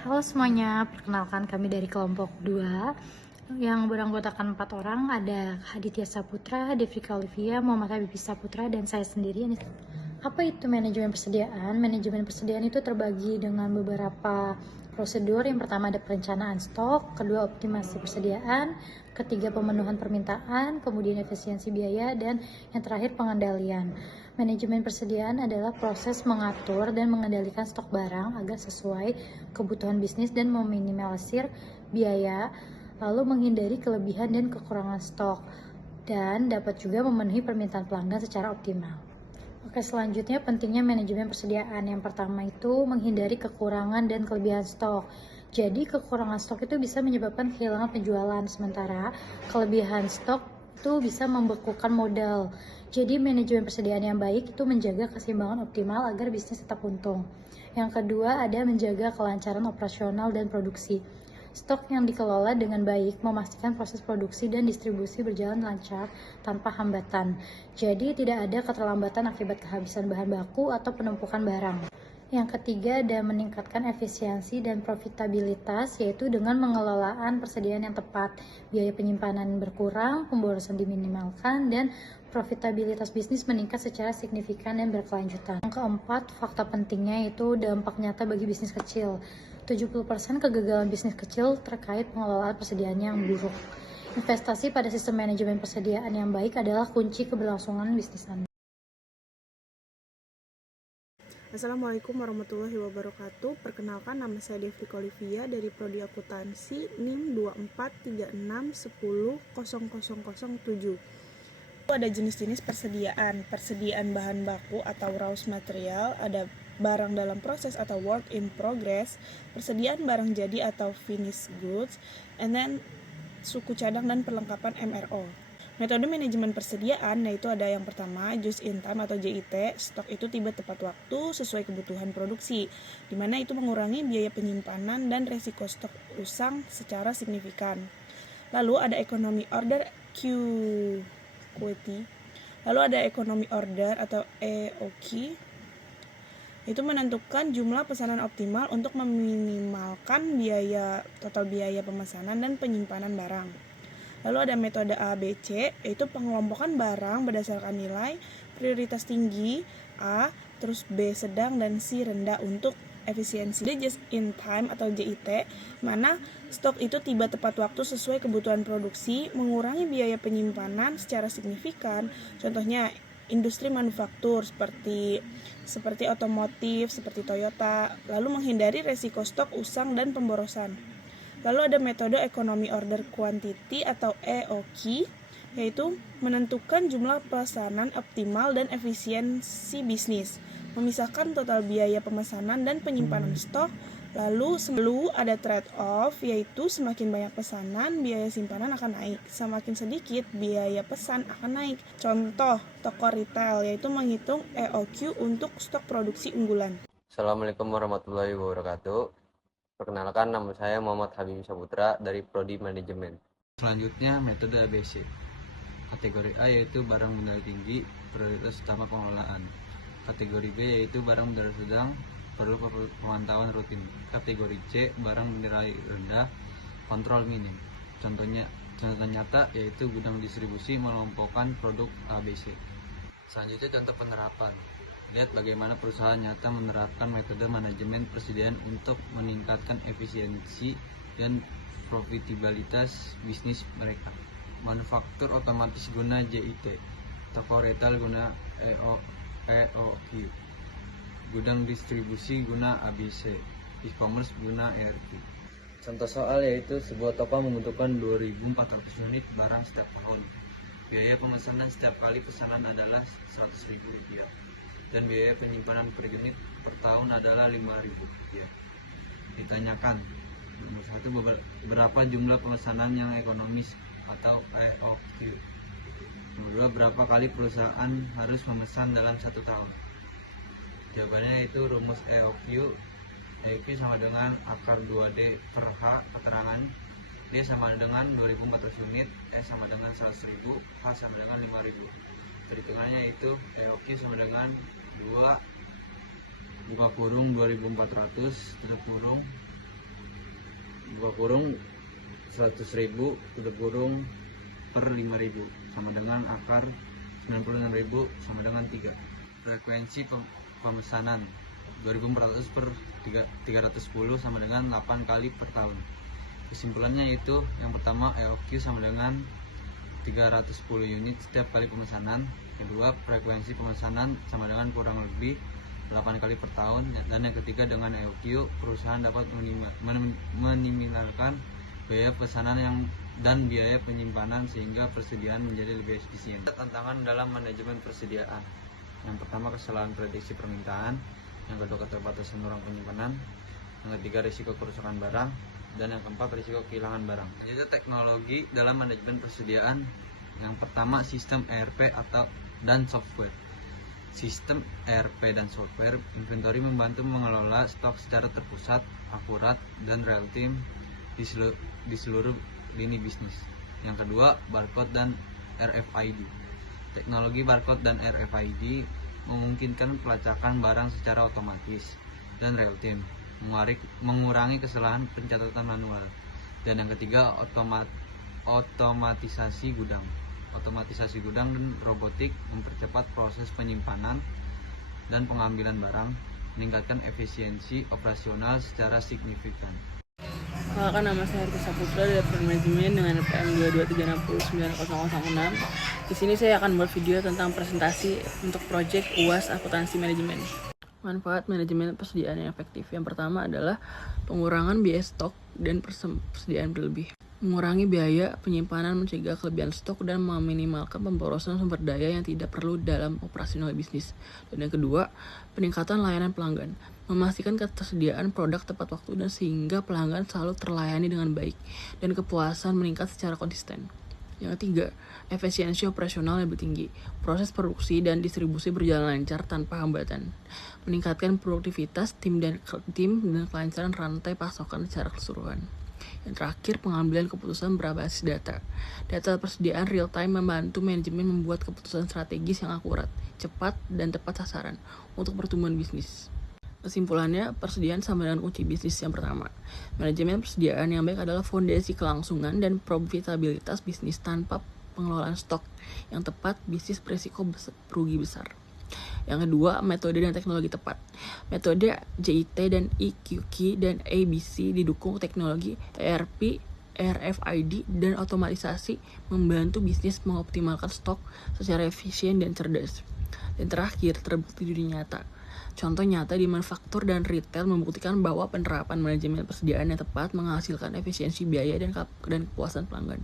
Halo semuanya, perkenalkan kami dari kelompok 2 yang beranggotakan 4 orang. Ada Haditya Saputra, Devika Olivia, Muhammad Habibie Saputra, dan saya sendiri. Apa itu manajemen persediaan? Manajemen persediaan itu terbagi dengan beberapa prosedur. Yang pertama ada perencanaan stok, kedua optimasi persediaan, ketiga pemenuhan permintaan, kemudian efisiensi biaya, dan yang terakhir pengendalian. Manajemen persediaan adalah proses mengatur dan mengendalikan stok barang agar sesuai kebutuhan bisnis dan meminimalisir biaya, lalu menghindari kelebihan dan kekurangan stok, dan dapat juga memenuhi permintaan pelanggan secara optimal. Oke, selanjutnya pentingnya manajemen persediaan. Yang pertama itu menghindari kekurangan dan kelebihan stok. Jadi kekurangan stok itu bisa menyebabkan kehilangan penjualan, sementara kelebihan stok itu bisa membekukan modal. Jadi manajemen persediaan yang baik itu menjaga keseimbangan optimal agar bisnis tetap untung. Yang kedua ada menjaga kelancaran operasional dan produksi. Stok yang dikelola dengan baik memastikan proses produksi dan distribusi berjalan lancar tanpa hambatan. Jadi tidak ada keterlambatan akibat kehabisan bahan baku atau penumpukan barang. Yang ketiga ada meningkatkan efisiensi dan profitabilitas, yaitu dengan pengelolaan persediaan yang tepat, biaya penyimpanan berkurang, pemborosan diminimalkan, dan profitabilitas bisnis meningkat secara signifikan dan berkelanjutan. Yang keempat, fakta pentingnya yaitu dampak nyata bagi bisnis kecil. 70% kegagalan bisnis kecil terkait pengelolaan persediaan yang buruk. Investasi pada sistem manajemen persediaan yang baik adalah kunci keberlangsungan bisnis Anda. Assalamualaikum warahmatullahi wabarakatuh. Perkenalkan, nama saya Devika Olivia dari Prodi Akuntansi NIM 2436100007. Ada jenis-jenis persediaan bahan baku atau raw material, ada barang dalam proses atau work in progress, persediaan barang jadi atau finished goods, and then suku cadang dan perlengkapan MRO. Metode manajemen persediaan yaitu ada yang pertama just in time atau JIT, stok itu tiba tepat waktu sesuai kebutuhan produksi, di mana itu mengurangi biaya penyimpanan dan resiko stok usang secara signifikan. Lalu ada economy order QT. Lalu ada economy order atau EOQ. Itu menentukan jumlah pesanan optimal untuk meminimalkan total biaya pemesanan dan penyimpanan barang. Lalu ada metode ABC, yaitu pengelompokan barang berdasarkan nilai prioritas tinggi A, terus B sedang, dan C rendah untuk efisiensi. Jadi just in time atau JIT, mana stok itu tiba tepat waktu sesuai kebutuhan produksi, mengurangi biaya penyimpanan secara signifikan. Contohnya industri manufaktur seperti otomotif, seperti Toyota, lalu menghindari resiko stok usang dan pemborosan. Lalu ada metode economy order quantity atau EOQ, yaitu menentukan jumlah pesanan optimal dan efisiensi bisnis, memisahkan total biaya pemesanan dan penyimpanan stok. Lalu ada trade-off, yaitu semakin banyak pesanan, biaya simpanan akan naik, semakin sedikit biaya pesan akan naik. Contoh, toko retail, yaitu menghitung EOQ untuk stok produksi unggulan. Assalamualaikum warahmatullahi wabarakatuh. Perkenalkan, nama saya Muhammad Habibie Saputra dari Prodi Manajemen. Selanjutnya metode ABC. Kategori A yaitu barang bernilai tinggi, prioritas utama pengelolaan. Kategori B yaitu barang bernilai sedang, perlu pemantauan rutin. Kategori C barang bernilai rendah, kontrol minim. Contoh nyata yaitu gudang distribusi melompokan produk ABC. Selanjutnya contoh penerapan. Lihat bagaimana perusahaan nyata menerapkan metode manajemen persediaan untuk meningkatkan efisiensi dan profitabilitas bisnis mereka. Manufaktur otomatis guna JIT, toko retail guna EOQ, gudang distribusi guna ABC, e-commerce guna ERP. Contoh soal yaitu sebuah toko membutuhkan 2.400 unit barang setiap tahun. Biaya pemesanan setiap kali pesanan adalah Rp100.000 dan biaya penyimpanan per unit per tahun adalah Rp5.000. Ditanyakan, nomor 1, berapa jumlah pemesanan yang ekonomis atau EOQ. Nomor 2, berapa kali perusahaan harus memesan dalam 1 tahun. Jawabannya itu rumus EOQ sama dengan akar 2D per H keterangan. D sama dengan 2.400 unit, E sama dengan 100.000, H sama dengan 5.000. Perhitungannya itu EOQ sama dengan 2 buka kurung 2.400 tutup kurung buka kurung 100.000 tutup kurung per 5.000 sama dengan akar 96.000 sama dengan 3. Frekuensi pemesanan 2.400 per 310 sama dengan 8 kali per tahun. Kesimpulannya yaitu yang pertama EOQ sama dengan 310 unit setiap kali pemesanan. Kedua, frekuensi pemesanan sama dengan kurang lebih 8 kali per tahun. Dan yang ketiga, dengan EOQ perusahaan dapat meminimalkan biaya pesanan dan biaya penyimpanan sehingga persediaan menjadi lebih efisien. Tantangan dalam manajemen persediaan. Yang pertama, kesalahan prediksi permintaan. Yang kedua, keterbatasan ruang penyimpanan. Yang ketiga, risiko kerusakan barang. Dan yang keempat, risiko kehilangan barang. Jadi teknologi dalam manajemen persediaan. Yang pertama, sistem ERP dan software. Sistem ERP dan software inventory membantu mengelola stok secara terpusat, akurat, dan real time di seluruh lini bisnis. Yang kedua, barcode dan RFID. Teknologi barcode dan RFID memungkinkan pelacakan barang secara otomatis dan real time, mengurangi kesalahan pencatatan manual. Dan yang ketiga, otomatisasi gudang. Otomatisasi gudang dan robotik mempercepat proses penyimpanan dan pengambilan barang, meningkatkan efisiensi operasional secara signifikan. Perkenalkan, nama saya Rita Saputra dari Manajemen dengan NPM 223609006. Di sini saya akan membuat video tentang presentasi untuk proyek UAS Akuntansi Manajemen. Manfaat manajemen persediaan yang efektif. Yang pertama adalah pengurangan biaya stok dan persediaan berlebih. Mengurangi biaya penyimpanan, mencegah kelebihan stok, dan meminimalkan pemborosan sumber daya yang tidak perlu dalam operasional bisnis. Dan yang kedua, peningkatan layanan pelanggan. Memastikan ketersediaan produk tepat waktu dan sehingga pelanggan selalu terlayani dengan baik dan kepuasan meningkat secara konsisten. Yang ketiga, efisiensi operasional yang lebih tinggi. Proses produksi dan distribusi berjalan lancar tanpa hambatan. Meningkatkan produktivitas tim dan kelancaran rantai pasokan secara keseluruhan. Yang terakhir, pengambilan keputusan berbasis data. Data persediaan real time membantu manajemen membuat keputusan strategis yang akurat, cepat, dan tepat sasaran untuk pertumbuhan bisnis. Kesimpulannya, persediaan sama dengan kunci bisnis. Yang pertama, manajemen persediaan yang baik adalah fondasi kelangsungan dan profitabilitas bisnis. Tanpa pengelolaan stok yang tepat, bisnis berisiko rugi besar. Yang kedua, metode dan teknologi tepat. Metode JIT dan EQQ dan ABC didukung teknologi ERP, RFID, dan otomatisasi membantu bisnis mengoptimalkan stok secara efisien dan cerdas. Dan terakhir, terbukti di dunia nyata. Contoh nyata di manufaktur dan retail membuktikan bahwa penerapan manajemen persediaan yang tepat menghasilkan efisiensi biaya dan kepuasan pelanggan.